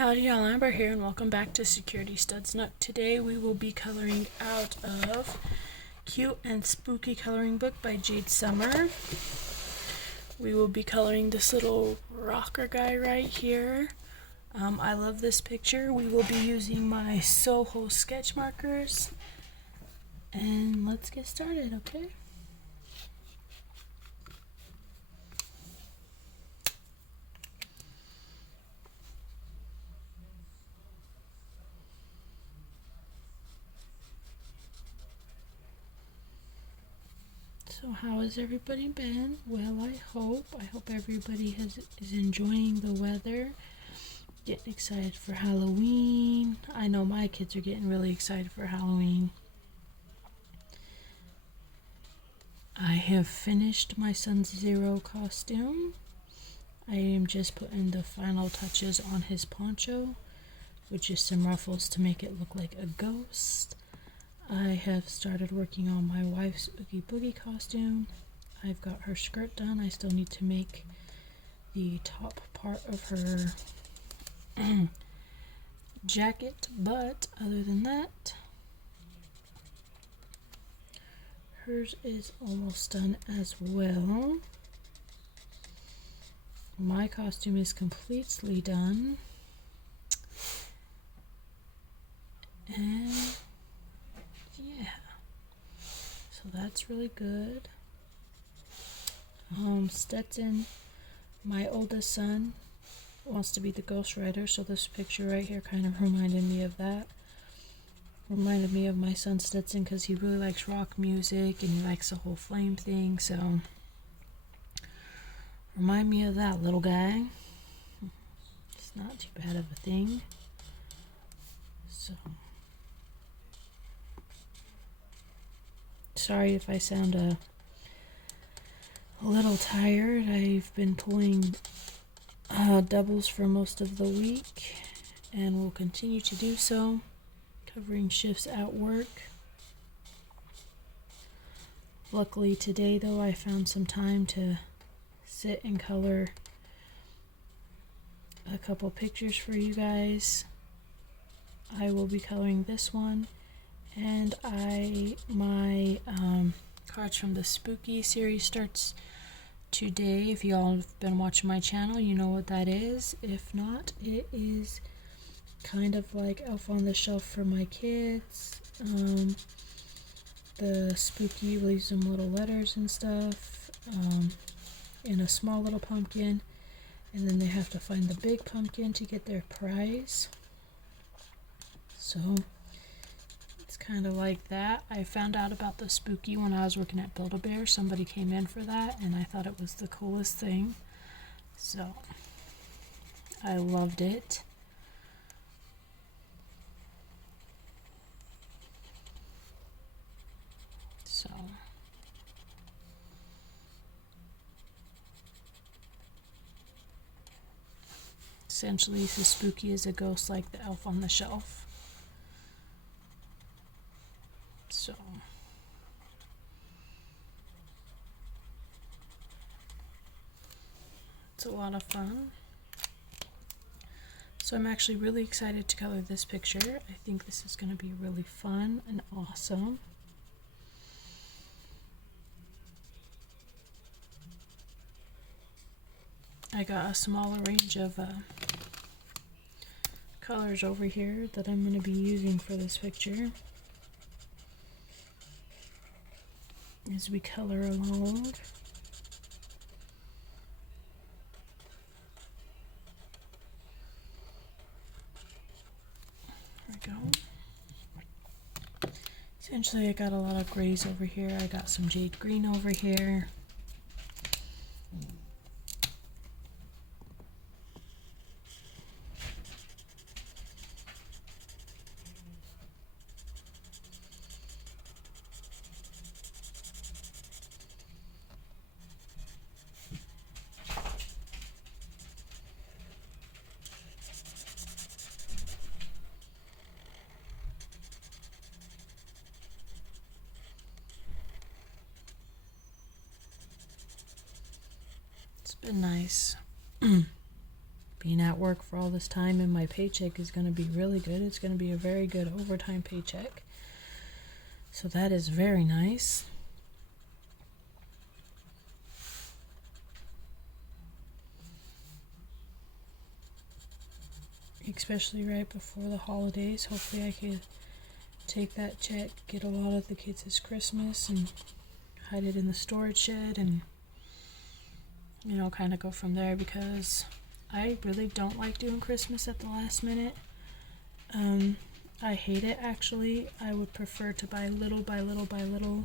Howdy y'all, Amber here and welcome back to Security Studs Nook. Today we will be coloring out of Cute and Spooky Coloring Book by Jade Summer. We will be coloring this little rocker guy right here. I love this picture. We will be using my Soho sketch markers. And let's get started, okay? So how has everybody been? Well, I hope everybody is enjoying the weather, getting excited for Halloween. I know my kids are getting really excited for Halloween. I have finished my son's Zero costume. I am just putting the final touches on his poncho, which is some ruffles to make it look like a ghost. I have started working on my wife's Oogie Boogie costume. I've got her skirt done. I still need to make the top part of her jacket, but other than that, hers is almost done as well. My costume is completely done. And yeah, so that's really good. Stetson, my oldest son, wants to be the ghostwriter, so this picture right here kind of reminded me of that. Reminded me of my son Stetson because he really likes rock music and he likes the whole flame thing, so remind me of that little guy. It's not too bad of a thing. So sorry if I sound a little tired. I've been pulling doubles for most of the week and will continue to do so, covering shifts at work. Luckily today though I found some time to sit and color a couple pictures for you guys. I will be coloring this one, and my cards from the Spooky series starts today. If y'all have been watching my channel, you know what that is. If not, it is kind of like Elf on the Shelf for my kids. The Spooky leaves them little letters and stuff in a small little pumpkin, and then they have to find the big pumpkin to get their prize. So it's kind of like that. I found out about the Spooky when I was working at Build-A-Bear. Somebody came in for that and I thought it was the coolest thing. So I loved it. So essentially the Spooky is a ghost like the Elf on the Shelf. So it's a lot of fun. So I'm actually really excited to color this picture. I think this is going to be really fun and awesome. I got a smaller range of colors over here that I'm going to be using for this picture as we color along. There we go. Essentially I got a lot of grays over here. I got some jade green over here. It's been nice being at work for all this time, and my paycheck is going to be really good. It's going to be a very good overtime paycheck. So that is very nice. Especially right before the holidays. Hopefully I can take that check, get a lot of the kids' Christmas, and hide it in the storage shed, and kind of go from there, because I really don't like doing Christmas at the last minute. I hate it, actually. I would prefer to buy little by little by little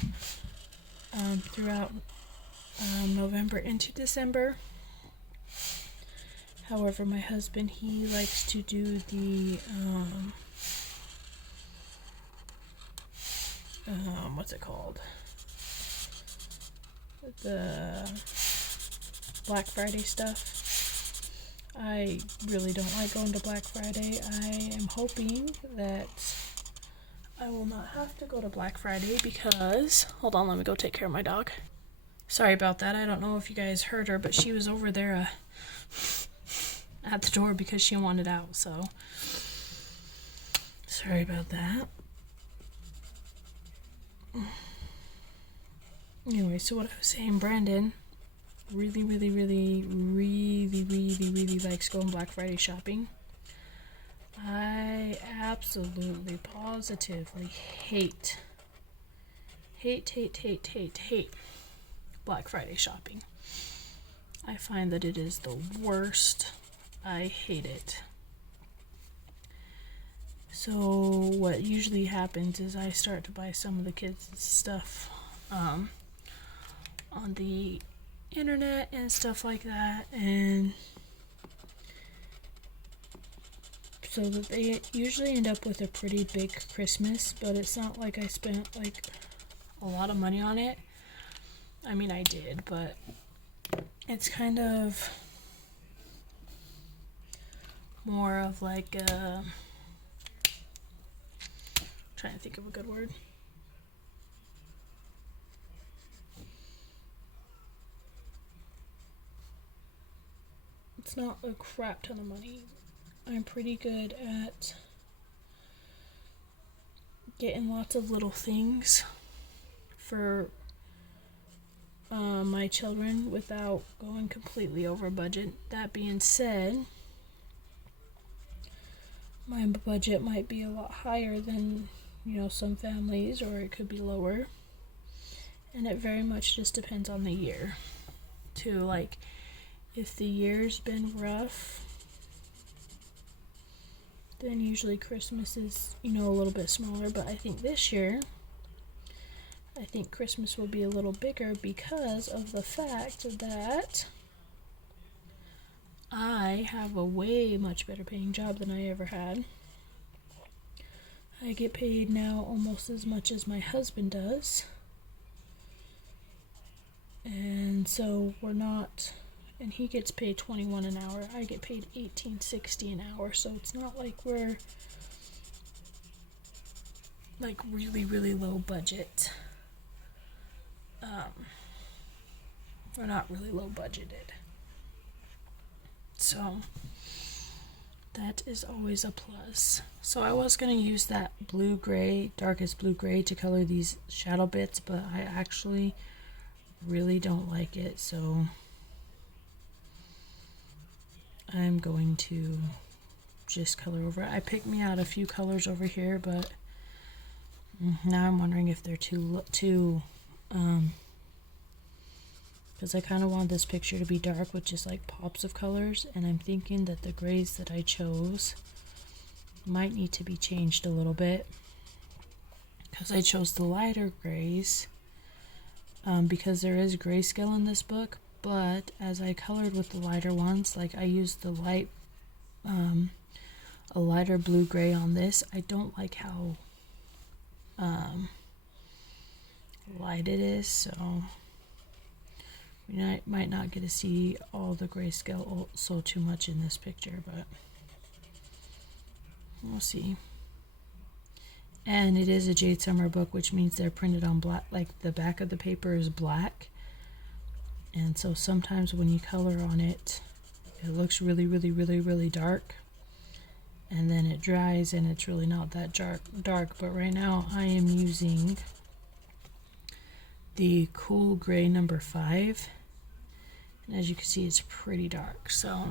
throughout November into December. However, my husband, he likes to do the what's it called? The Black Friday stuff. I really don't like going to Black Friday. I am hoping that I will not have to go to Black Friday because, hold on, let me go take care of my dog. Sorry about that. I don't know if you guys heard her, but she was over there at the door because she wanted out, so sorry about that. Anyway, so what I was saying, Brandon really likes going Black Friday shopping. I absolutely positively hate Black Friday shopping. I find that it is the worst. I hate it. So what usually happens is I start to buy some of the kids' stuff on the internet and stuff like that, and so that they usually end up with a pretty big Christmas, but it's not like I spent like a lot of money on it. I mean, I did, but it's kind of more of like trying to think of a good word. It's not a crap ton of money. I'm pretty good at getting lots of little things for my children without going completely over budget. That being said, my budget might be a lot higher than, some families, or it could be lower. And it very much just depends on the year, too. Like, if the year's been rough, then usually Christmas is, a little bit smaller. But I think this year, Christmas will be a little bigger because of the fact that I have a way much better paying job than I ever had. I get paid now almost as much as my husband does. And so and he gets paid $21 an hour. I get paid $18.60 an hour. So it's not like we're like really low budget. We're not really low budgeted. So that is always a plus. So I was going to use that blue-gray, darkest blue-gray to color these shadow bits, but I actually really don't like it. So I'm going to just color over it. I picked me out a few colors over here, but now I'm wondering if they're too because I kind of want this picture to be dark with just like pops of colors, and I'm thinking that the grays that I chose might need to be changed a little bit, because I chose the lighter grays because there is grayscale in this book, but as I colored with the lighter ones, like I used the a lighter blue gray on this. I don't like how light it is, so we might not get to see all the grayscale so too much in this picture, but we'll see. And it is a Jade Summer book, which means they're printed on black, like the back of the paper is black, and so sometimes when you color on it, it looks really, really, really, really dark. And then it dries and it's really not that dark. But right now I am using the Cool Gray number 5. And as you can see, it's pretty dark. So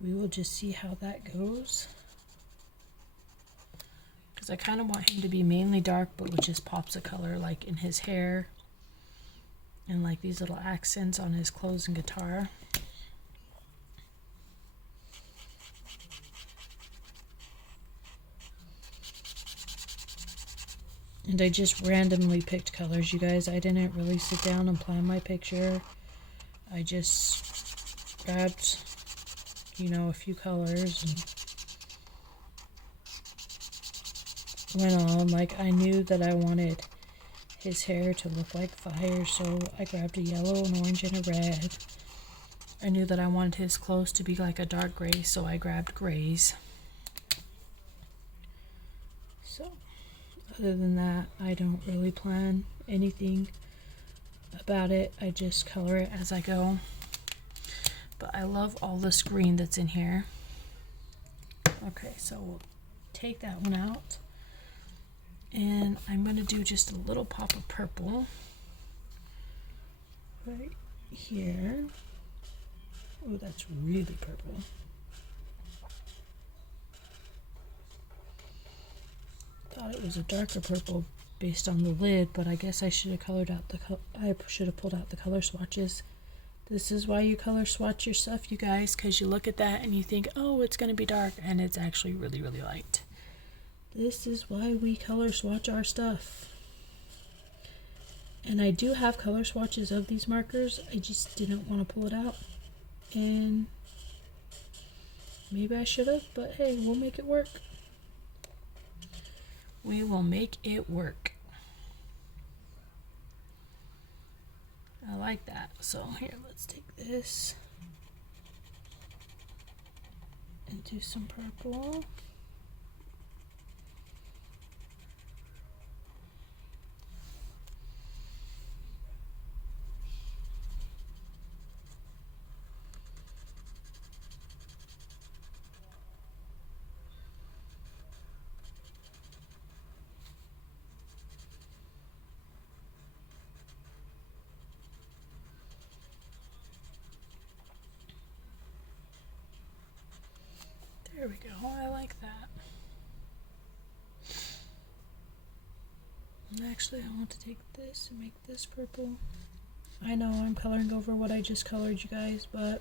we will just see how that goes. Because I kind of want him to be mainly dark, but with just pops of color, like in his hair. And like these little accents on his clothes and guitar. And I just randomly picked colors, you guys. I didn't really sit down and plan my picture. I just grabbed, you know, a few colors and went on. Like, I knew that I wanted his hair to look like fire, so I grabbed a yellow, an orange, and a red. I knew that I wanted his clothes to be like a dark gray, so I grabbed grays. So, other than that, I don't really plan anything about it. I just color it as I go. But I love all this green that's in here. Okay, so we'll take that one out. And I'm going to do just a little pop of purple right here. Oh, that's really purple. Thought it was a darker purple based on the lid, but I guess I should have colored out I should have pulled out the color swatches. This is why you color swatch your stuff, you guys, because you look at that and you think, oh, it's going to be dark, and it's actually really, really light. This is why we color swatch our stuff. And I do have color swatches of these markers. I just didn't want to pull it out. And maybe I should have, but hey, we'll make it work. We will make it work. I like that. So here, let's take this and do some purple. There we go. I like that. And actually, I want to take this and make this purple. I know I'm coloring over what I just colored, you guys, but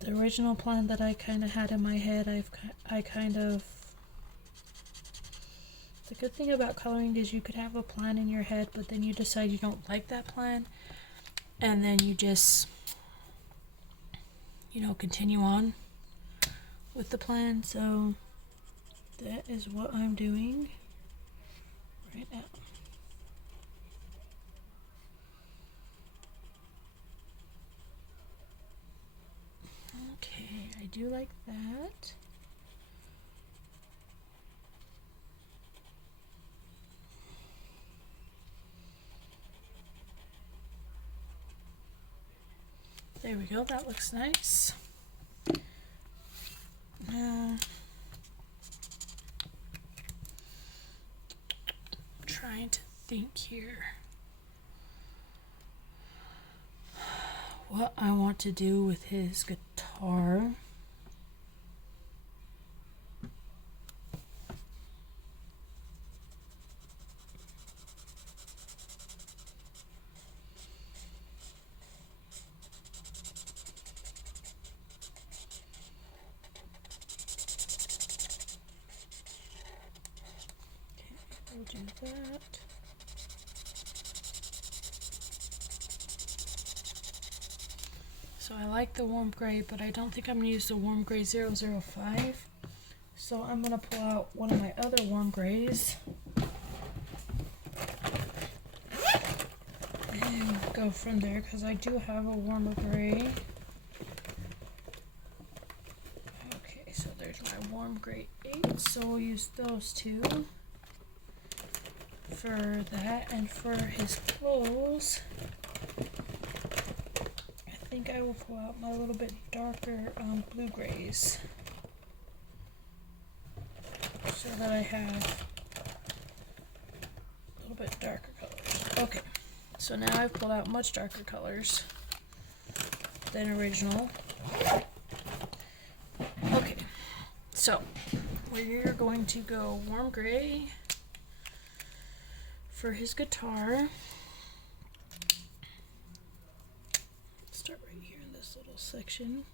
the original plan that I kind of had in my head, the good thing about coloring is you could have a plan in your head, but then you decide you don't like that plan, and then you just, you know, continue on with the plan. So that is what I'm doing right now. Okay, I do like that. There we go, that looks nice. Now, I'm trying to think here what I want to do with his guitar. We'll do that. So I like the warm gray, but I don't think I'm going to use the warm gray 005. So I'm going to pull out one of my other warm grays and go from there, because I do have a warmer gray. Okay, so there's my warm gray 8, so we'll use those two. for that. And for his clothes, I think I will pull out my little bit darker blue grays so that I have a little bit darker colors. Okay, so now I've pulled out much darker colors than original. Okay, so we're going to go warm gray for his guitar. Start right here in this little section.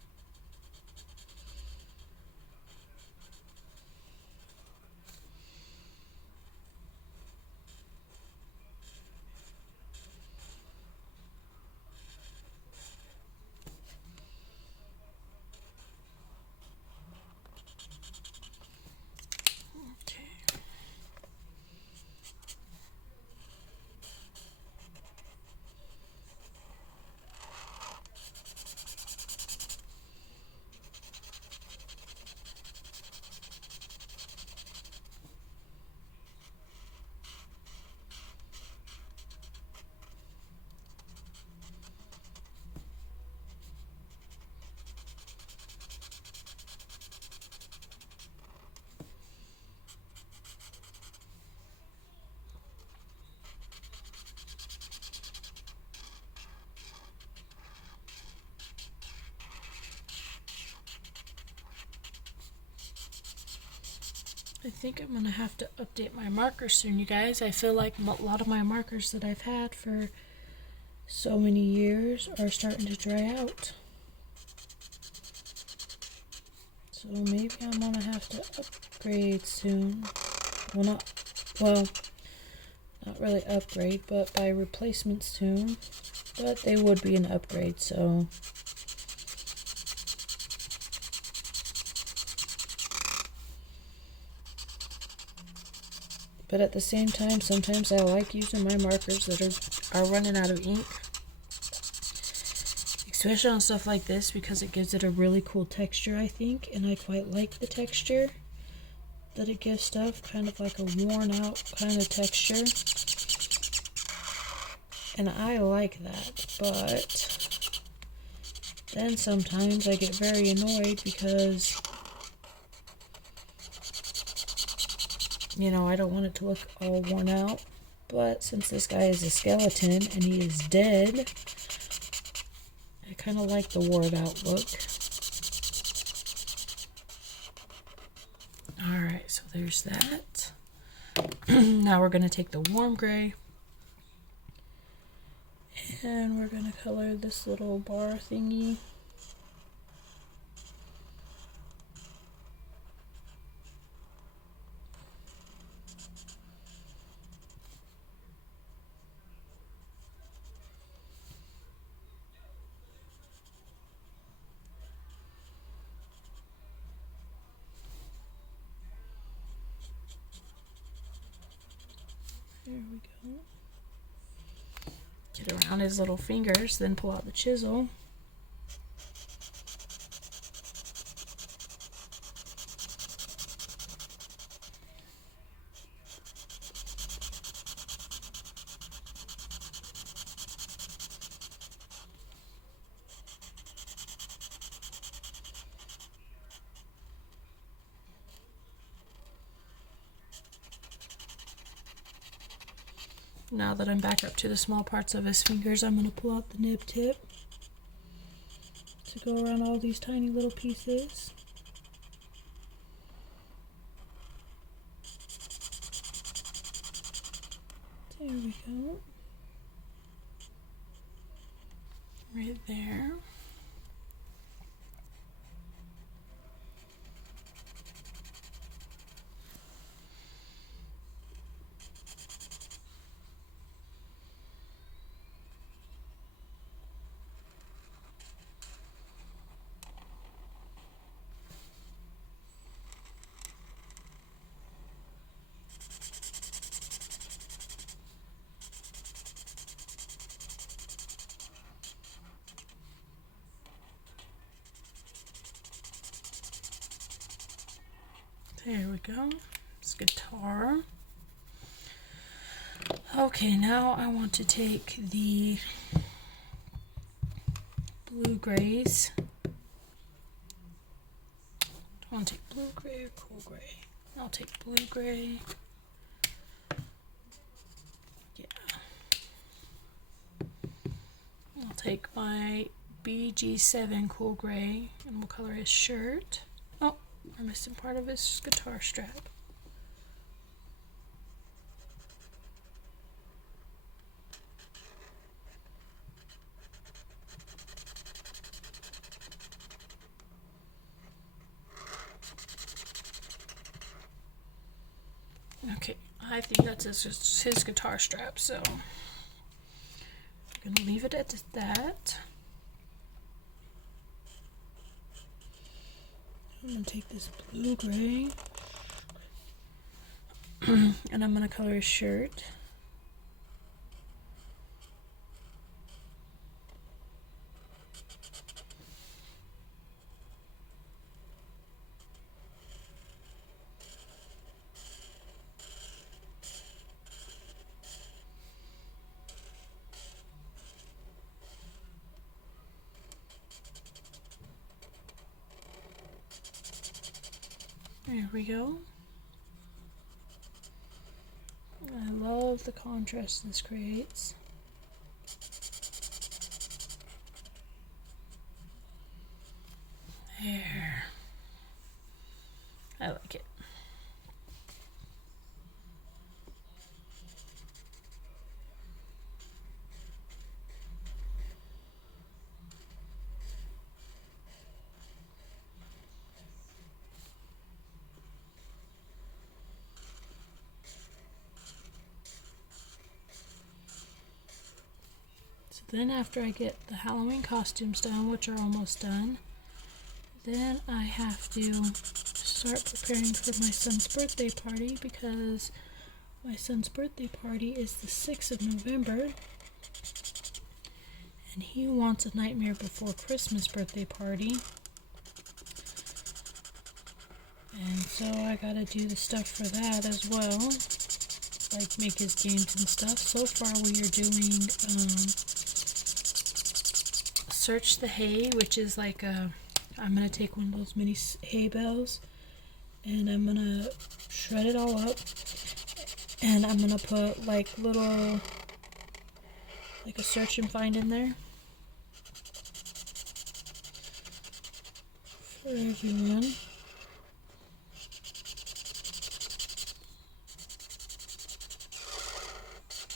I think I'm going to have to update my markers soon, you guys. I feel like a lot of my markers that I've had for so many years are starting to dry out. So maybe I'm going to have to upgrade soon. Not really upgrade, but buy replacements soon. But they would be an upgrade, so... But at the same time, sometimes I like using my markers that are running out of ink. Especially on stuff like this because it gives it a really cool texture, I think. And I quite like the texture that it gives stuff. Kind of like a worn out kind of texture. And I like that. But then sometimes I get very annoyed because... You know, I don't want it to look all worn out, but since this guy is a skeleton and he is dead, I kind of like the worn out look. Alright, so there's that. Now we're going to take the warm gray and we're going to color this little bar thingy. There we go. Get around his little fingers, then pull out the chisel. Now that I'm back up to the small parts of his fingers, I'm going to pull out the nib tip to go around all these tiny little pieces. There we go. Right there. There we go. It's guitar. Okay, now I want to take the blue grays. Do I want to take blue gray or cool gray? I'll take blue gray. Yeah. I'll take my BG7 cool gray and we'll color his shirt. Oh, we're missing part of his guitar strap. Okay, I think that's his guitar strap, so I'm gonna leave it at that. I'm gonna take this blue gray and I'm gonna color his shirt. There we go. I love the contrast this creates. There. I like it. Then after I get the Halloween costumes done, which are almost done, then I have to start preparing for my son's birthday party because my son's birthday party is the 6th of November and he wants a Nightmare Before Christmas birthday party. And so I gotta do the stuff for that as well, like make his games and stuff. So far we are doing Search the Hay, which is like I'm gonna take one of those mini hay bales and I'm gonna shred it all up and I'm gonna put like little, like a search and find in there for everyone.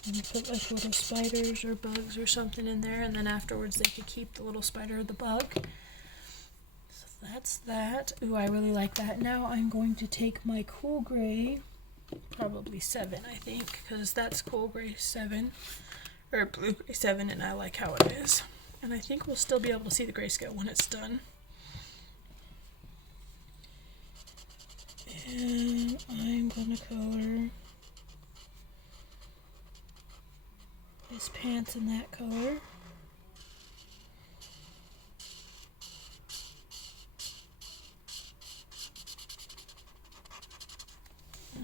And put like little spiders or bugs or something in there, and then afterwards they could keep the little spider or the bug. So that's that. Ooh, I really like that. Now I'm going to take my cool gray, probably 7 I think, because that's cool gray 7, or blue gray 7, and I like how it is. And I think we'll still be able to see the grayscale when it's done. And I'm gonna color his pants in that color.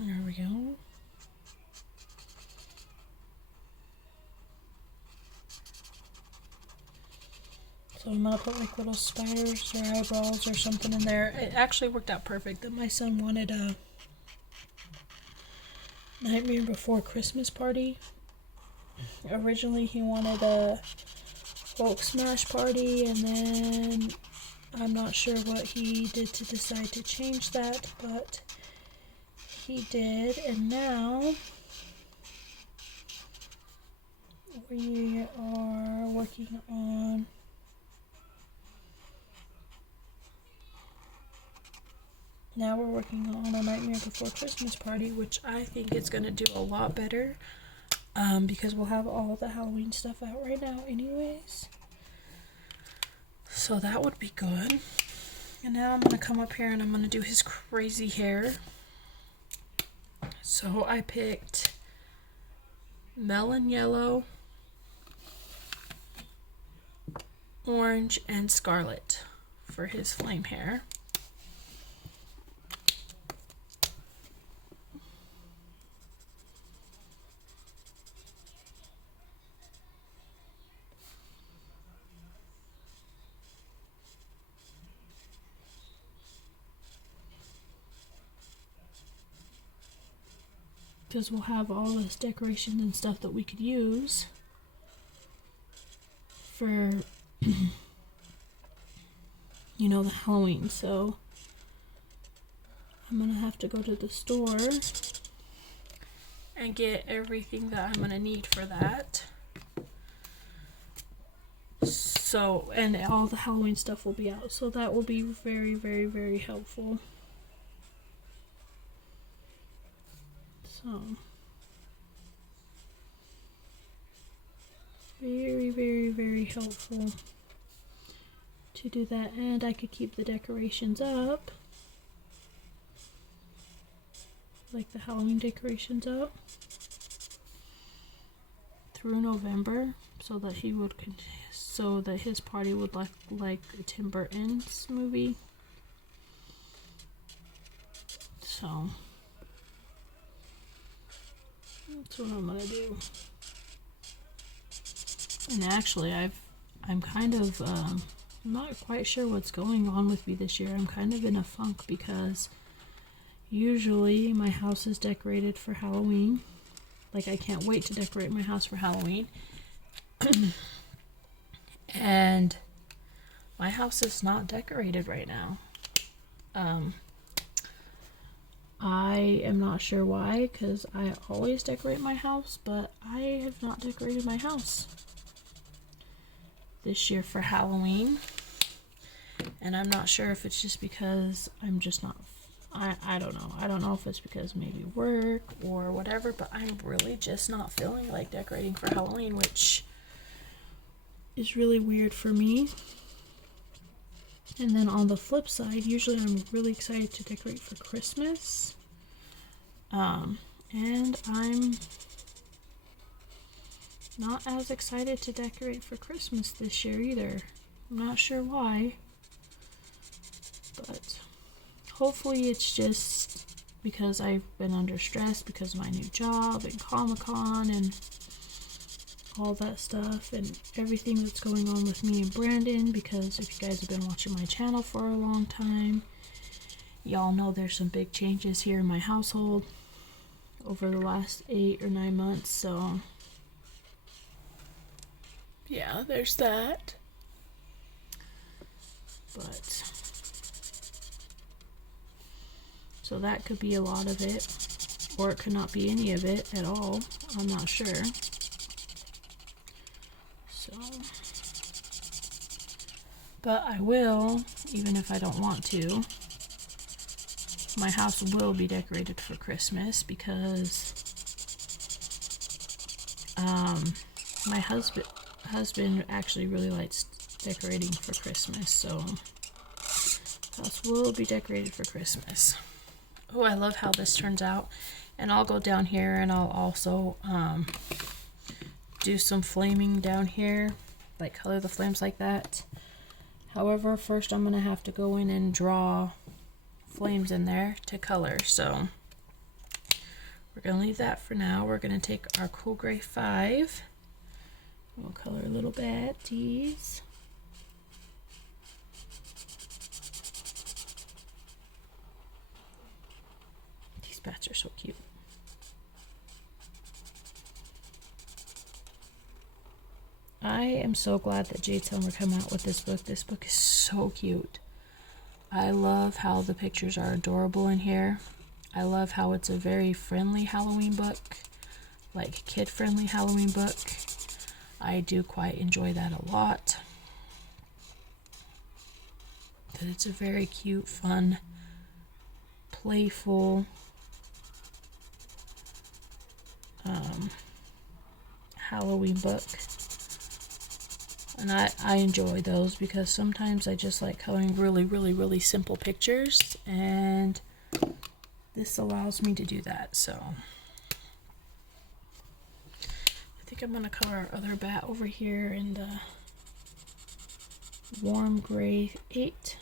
There we go. So I'm gonna put like little spiders or eyebrows or something in there. It actually worked out perfect that my son wanted a Nightmare Before Christmas party. Originally he wanted a Hulk Smash party, and then I'm not sure what he did to decide to change that, but he did. And now we are working on a Nightmare Before Christmas party, which I think is going to do a lot better. Because we'll have all the Halloween stuff out right now anyways. So that would be good. And now I'm going to come up here and I'm going to do his crazy hair. So I picked melon yellow, orange, and scarlet for his flame hair. because we'll have all this decoration and stuff that we could use for you know, the Halloween. So I'm gonna have to go to the store and get everything that I'm gonna need for that. So, and all the Halloween stuff will be out, so that will be very, very, very helpful. So very, very, very helpful to do that, and I could keep the decorations up, like the Halloween decorations up, through November, so that he would, so that his party would look like Tim Burton's movie. So that's what I'm gonna do. And actually, I'm kind of I'm not quite sure what's going on with me this year. I'm kind of in a funk because usually my house is decorated for Halloween. Like, I can't wait to decorate my house for Halloween. And my house is not decorated right now. I am not sure why, because I always decorate my house, but I have not decorated my house this year for Halloween. And I'm not sure if it's just because I'm just not, I don't know. I don't know if it's because maybe work or whatever, but I'm really just not feeling like decorating for Halloween, which is really weird for me. And then on the flip side, usually I'm really excited to decorate for Christmas. And I'm not as excited to decorate for Christmas this year either. I'm not sure why, but hopefully it's just because I've been under stress because of my new job and Comic-Con and all that stuff and everything that's going on with me and Brandon, because if you guys have been watching my channel for a long time, y'all know there's some big changes here in my household over the last 8 or 9 months, so yeah, there's that. But so that could be a lot of it, or it could not be any of it at all. I'm not sure. So, but I will, even if I don't want to. My house will be decorated for Christmas because my husband actually really likes decorating for Christmas, so house will be decorated for Christmas. Oh, I love how this turns out. And I'll go down here and I'll also do some flaming down here, like color the flames like that. However, first I'm gonna have to go in and draw flames in there to color, so we're gonna leave that for now. We're gonna take our Cool Gray 5. We'll color little baddies. These bats are so cute. I am so glad that Jade came out with this book. This book is so cute. I love how the pictures are adorable in here. I love how it's a very friendly Halloween book, like kid-friendly Halloween book. I do quite enjoy that a lot. That it's a very cute, fun, playful Halloween book. And I enjoy those because sometimes I just like coloring really, really, really simple pictures, and this allows me to do that. So I think I'm going to color our other bat over here in the warm gray 8.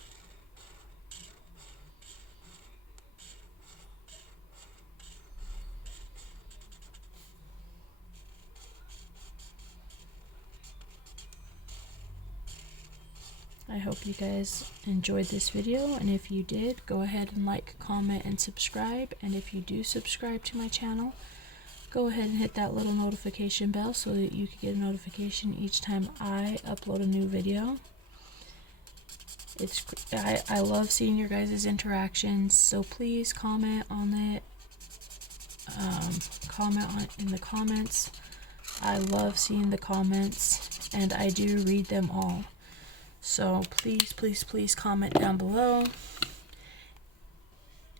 I hope you guys enjoyed this video, and if you did, go ahead and like, comment, and subscribe. And if you do subscribe to my channel, go ahead and hit that little notification bell so that you can get a notification each time I upload a new video. I love seeing your guys' interactions, so please comment on it. In the comments. I love seeing the comments, and I do read them all. So please, please, please comment down below.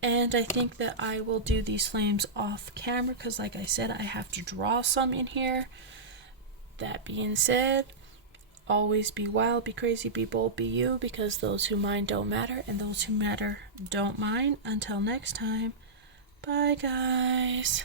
And I think that I will do these flames off camera because, like I said, I have to draw some in here. That being said, always be wild, be crazy, be bold, be you, because those who mind don't matter, and those who matter don't mind. Until next time, bye guys.